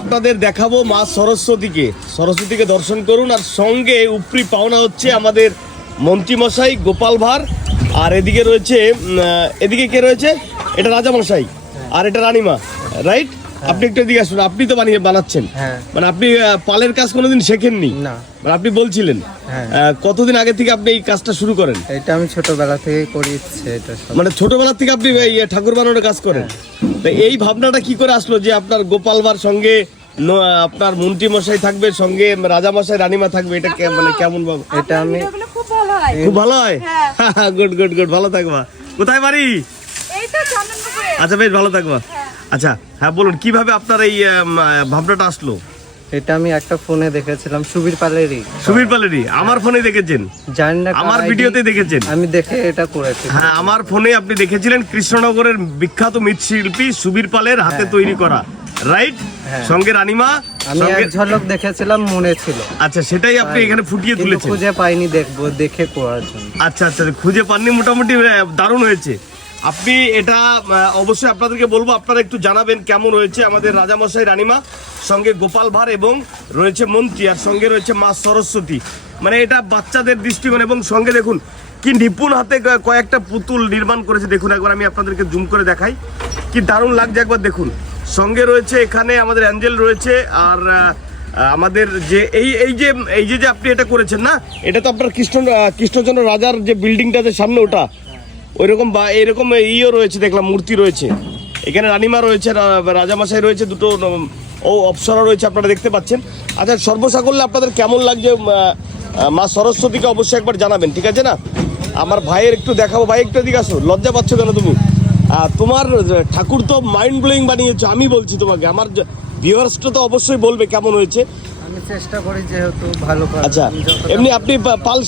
আপনাদের দেখাবো মা সরস্বতীকে দর্শন করুন। আর সঙ্গে উপরি পাওনা হচ্ছে আমাদের মন্ত্রীমশাই গোপাল ভাঁড়। আর এদিকে রয়েছে এদিকে কে রয়েছে? এটা রাজামশাই আর এটা রানীমা, রাইট? আপনি একটু এদিকে আসুন। আপনি তো বানাচ্ছেন, মানে আপনি পালের কাজ কোনোদিন শেখেননি না? মানে আপনি বলছিলেন কতদিন আগে থেকে আপনি এই কাজটা শুরু করেন? এটা আমি ছোটবেলা থেকে করি। মানে ছোটবেলা থেকে আপনি ঠাকুর বানানোর কাজ করেন? তো এই ভাবনাটা কি করে আসলো যে আপনার গোপাল ভাঁড় সঙ্গে আপনার মন্ত্রী মশাই থাকবে, সঙ্গে রাজামশাই রানীমা থাকবে? এটা মানে কেমন ভাবে? এটা আমি খুব ভালো হয়। গুড গুড গুড, ভালো থাকবা। কোথায় বাড়ি? আচ্ছা, বেশ ভালো থাকবা। আচ্ছা, হ্যাঁ বলুন, কিভাবে আপনার এই ভাবনাটা আসলো? এটা আমি একটা ফোনে দেখেছিলাম, সুবীর পালেরই। আমার ফোনে দেখেছেন? জানি না, আমার ভিডিওতে দেখেছেন? আমি দেখে এটা করেছি। হ্যাঁ, আমার ফোনে আপনি দেখেছিলেন কৃষ্ণনগরের বিখ্যাত মৃৎশিল্পী সুবীর পালের হাতে তৈরি করা, রাইট? সঙ্গে রানীমা। আমি এক ঝলক দেখেছিলাম, মনে ছিল। আচ্ছা, সেটাই আপনি এখানে ফুটিয়ে তুলেছেন? খুঁজে পাইনি, দেখে করার জন্য। আচ্ছা আচ্ছা, খুঁজে পাননি, মোটামুটি দারুণ হয়েছে। আপনি এটা অবশ্যই আপনাদেরকে বলবো, আপনারা একটু জানাবেন কেমন হয়েছে। আমাদের রাজামশাই রানীমা, সঙ্গে গোপাল ভাঁড় এবং রয়েছে মন্ত্রী, আর সঙ্গে রয়েছে মা সরস্বতী। মানে এটা বাচ্চাদের দৃষ্টিকোণ, এবং সঙ্গে দেখুন কি নিপুণ হাতে কয়েকটা পুতুল নির্মাণ করেছে। দেখুন একবার, আমি আপনাদেরকে জুম করে দেখাই, কি দারুণ লাগছে একবার দেখুন। সঙ্গে রয়েছে এখানে আমাদের অ্যাঞ্জেল রয়েছে। আর আমাদের যে এই যে আপনি এটা করেছেন না, এটা তো আপনার কৃষ্ণচন্দ্র রাজার যে বিল্ডিংটা আছে সামনে, ওটা ওইরকম বা এইরকম ইও রয়েছে, দেখলাম মূর্তি রয়েছে এখানে। রানীমা রয়েছে, রাজামশাই রয়েছে, দুটো অপ্সরা রয়েছে, আপনারা দেখতে পাচ্ছেন। আচ্ছা, সর্বসাকল্যে আপনাদের কেমন লাগছে মা সরস্বতীকে অবশ্যই একবার জানাবেন, ঠিক আছে না? আমার ভাইয়ের একটু দেখাবো। ভাই একটু এদিকে আসো। লজ্জা পাচ্ছ কেন তুমি? তোমার ঠাকুর তো মাইন্ড ব্লোয়িং বানিয়েছো, আমি বলছি তোমাকে। আমার ভিউয়ার্সটা তো অবশ্যই বলবে কেমন হয়েছে। আমি চেষ্টা করি যেহেতু ভালো। আচ্ছা, এমনি আপনি পাল